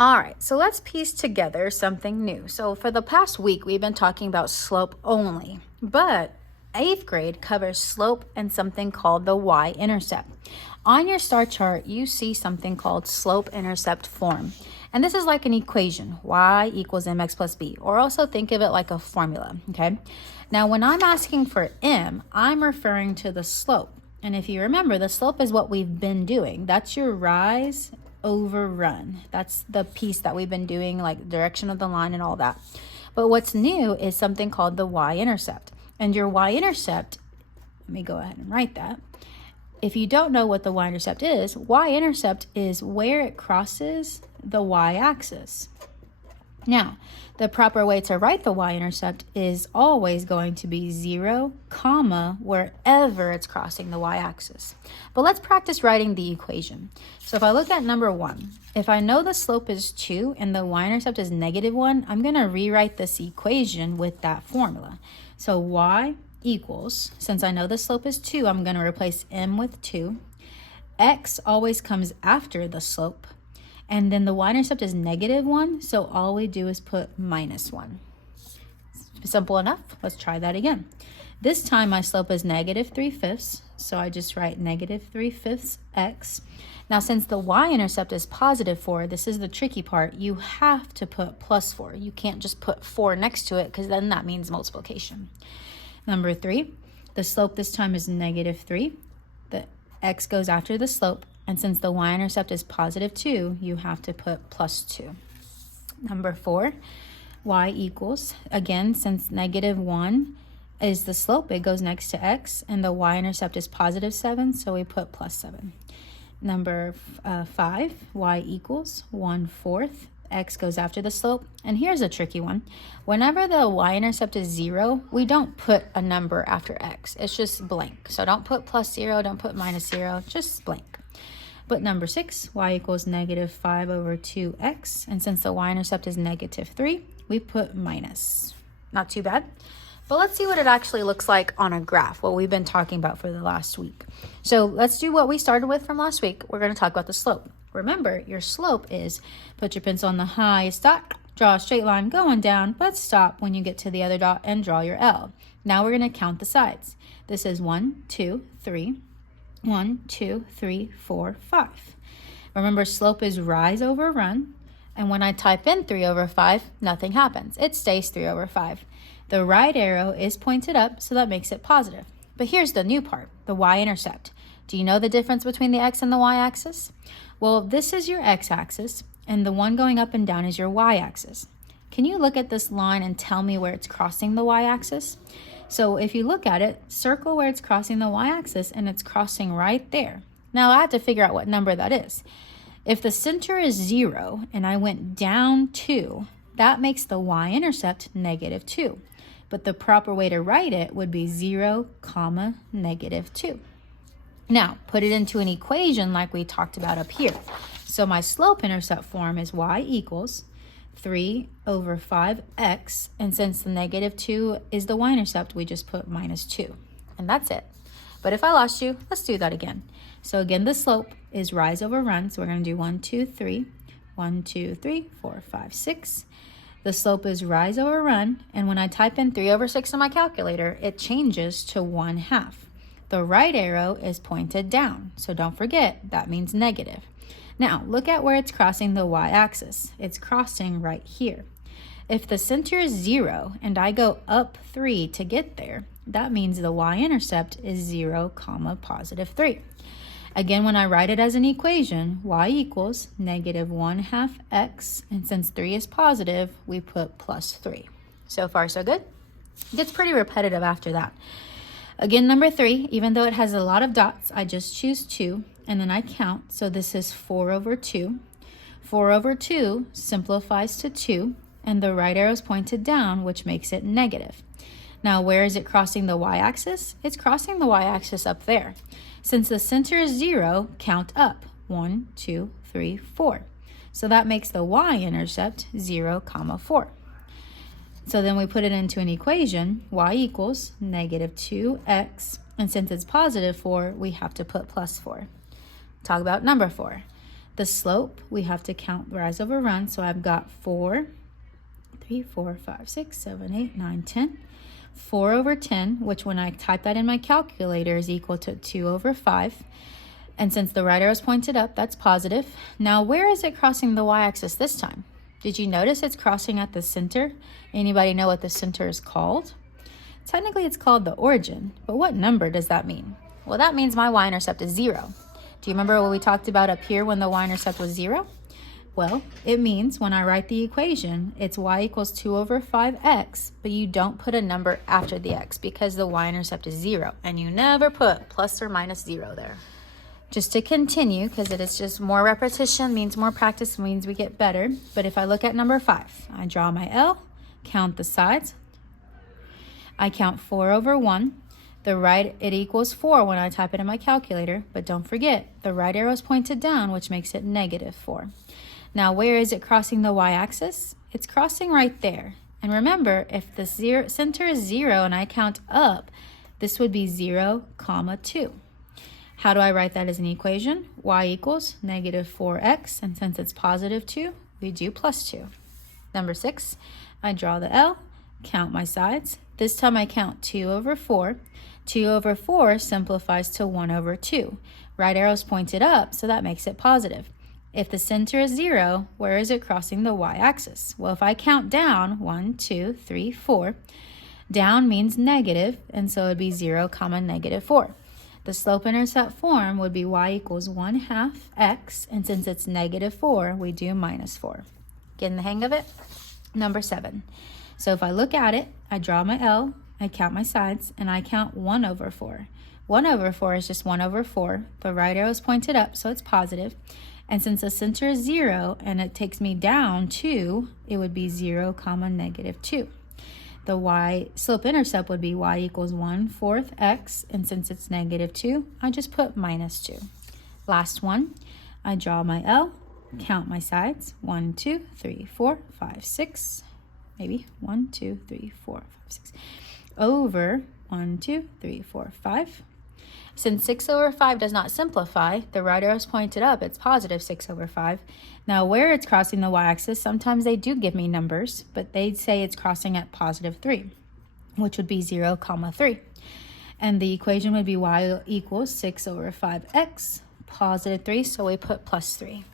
All right, so let's piece together something new. So for the past week, we've been talking about slope only, but 8th grade covers slope and something called the y-intercept. On your star chart, you see something called slope-intercept form. And this is like an equation, y equals mx plus b, or also think of it like a formula, okay? Now, when I'm asking for m, I'm referring to the slope. And if you remember, the slope is what we've been doing. That's your rise over run. That's the piece that we've been doing, like direction of the line and all that. But what's new is something called the y-intercept. And your y-intercept, let me go ahead and write that. If you don't know what the y-intercept is where it crosses the y-axis. Now, the proper way to write the y-intercept is always going to be 0, comma, wherever it's crossing the y-axis. But let's practice writing the equation. So if I look at number 1, if I know the slope is 2 and the y-intercept is -1, I'm going to rewrite this equation with that formula. So y equals, since I know the slope is 2, I'm going to replace m with 2. X always comes after the slope. And then the y-intercept is -1, so all we do is put -1. Simple enough. Let's try that again. This time my slope is -3/5, so I just write -3/5 x. Now since the y-intercept is +4, this is the tricky part, you have to put +4. You can't just put 4 next to it because then that means multiplication. Number 3, the slope this time is -3. The x goes after the slope. And since the y-intercept is +2, you have to put +2. Number 4, y equals, again, since -1 is the slope, it goes next to x, and the y-intercept is +7, so we put +7. Number 5, y equals 1/4. X goes after the slope. And here's a tricky one. Whenever the y-intercept is 0, we don't put a number after x. It's just blank. So don't put +0, don't put -0, just blank. But number 6, y equals -5/2x. And since the y-intercept is -3, we put minus. Not too bad. But let's see what it actually looks like on a graph, what we've been talking about for the last week. So let's do what we started with from last week. We're going to talk about the slope. Remember, your slope is put your pencil on the highest dot, draw a straight line going down, but stop when you get to the other dot and draw your L. Now we're going to count the sides. This is 1, 2, 3. 1, 2, 3, 4, 5. Remember, slope is rise over run. And when I type in 3/5, nothing happens. It stays 3/5. The right arrow is pointed up, so that makes it positive. But here's the new part, the y-intercept. Do you know the difference between the x and the y-axis? Well, this is your x-axis, and the one going up and down is your y-axis. Can you look at this line and tell me where it's crossing the y-axis? So if you look at it, circle where it's crossing the y-axis, and it's crossing right there. Now I have to figure out what number that is. If the center is 0 and I went down 2, that makes the y-intercept -2. But the proper way to write it would be 0, -2. Now put it into an equation like we talked about up here. So my slope-intercept form is y equals 3/5x, and since the -2 is the y-intercept, we just put -2, and that's it. But if I lost you, let's do that again. So again, the slope is rise over run, so we're going to do 1, 2, 3, 1, 2, 3, 4, 5, 6. The slope is rise over run, and when I type in 3/6 on my calculator, it changes to 1/2. The right arrow is pointed down, so don't forget, that means negative. Now, look at where it's crossing the y-axis. It's crossing right here. If the center is 0 and I go up 3 to get there, that means the y-intercept is 0, +3. Again, when I write it as an equation, y equals -1/2 x, and since 3 is positive, we put +3. So far, so good? It gets pretty repetitive after that. Again, number 3, even though it has a lot of dots, I just choose 2, and then I count. So this is 4/2. 4/2 simplifies to 2, and the right arrow is pointed down, which makes it negative. Now, where is it crossing the y-axis? It's crossing the y-axis up there. Since the center is 0, count up. 1, 2, 3, 4. So that makes the y-intercept 0, 4. So then we put it into an equation, y equals -2x, and since it's +4, we have to put +4. Talk about number 4. The slope, we have to count rise over run. So I've got 4, 3, 4, 5, 6, 7, 8, 9, 10. 4 over 10, which when I type that in my calculator is equal to 2 over 5. And since the right arrow is pointed up, that's positive. Now, where is it crossing the y-axis this time? Did you notice it's crossing at the center? Anybody know what the center is called? Technically, it's called the origin, but what number does that mean? Well, that means my y-intercept is 0. Do you remember what we talked about up here when the y-intercept was 0? Well, it means when I write the equation, it's y equals 2 over 5x, but you don't put a number after the x because the y-intercept is 0, and you never put plus or minus 0 there. Just to continue, because it is just more repetition, means more practice, means we get better. But if I look at number 5, I draw my L, count the sides. I count 4 over 1. The right, it equals 4 when I type it in my calculator, but don't forget, the right arrow is pointed down, which makes it negative 4. Now, where is it crossing the y-axis? It's crossing right there. And remember, if the center is 0 and I count up, this would be 0, 2. How do I write that as an equation? Y equals negative 4x, and since it's positive 2, we do plus 2. Number 6, I draw the L, count my sides. This time I count 2 over 4. 2 over 4 simplifies to 1 over 2. Right arrow's pointed up, so that makes it positive. If the center is 0, where is it crossing the y-axis? Well, if I count down, 1, 2, 3, 4, down means negative, and so it would be 0, negative 4. The slope-intercept form would be y equals 1/2 x, and since it's negative 4, we do minus 4. Getting the hang of it? Number 7. So if I look at it, I draw my L, I count my sides, and I count 1 over 4. 1 over 4 is just 1 over 4. The right arrow is pointed up, so it's positive. And since the center is 0 and it takes me down 2, it would be 0, negative 2. The y slope-intercept would be y equals 1/4 x, and since it's negative 2, I just put minus 2. Last one, I draw my L, count my sides, 1, 2, 3, 4, 5, 6, maybe 1, 2, 3, 4, 5, 6, over 1, 2, 3, 4, 5. Since 6 over 5 does not simplify, the right arrow is pointed up, it's positive 6 over 5. Now where it's crossing the y-axis, sometimes they do give me numbers, but they say it's crossing at positive 3, which would be 0, 3. And the equation would be y equals 6 over 5x, positive 3, so we put plus 3.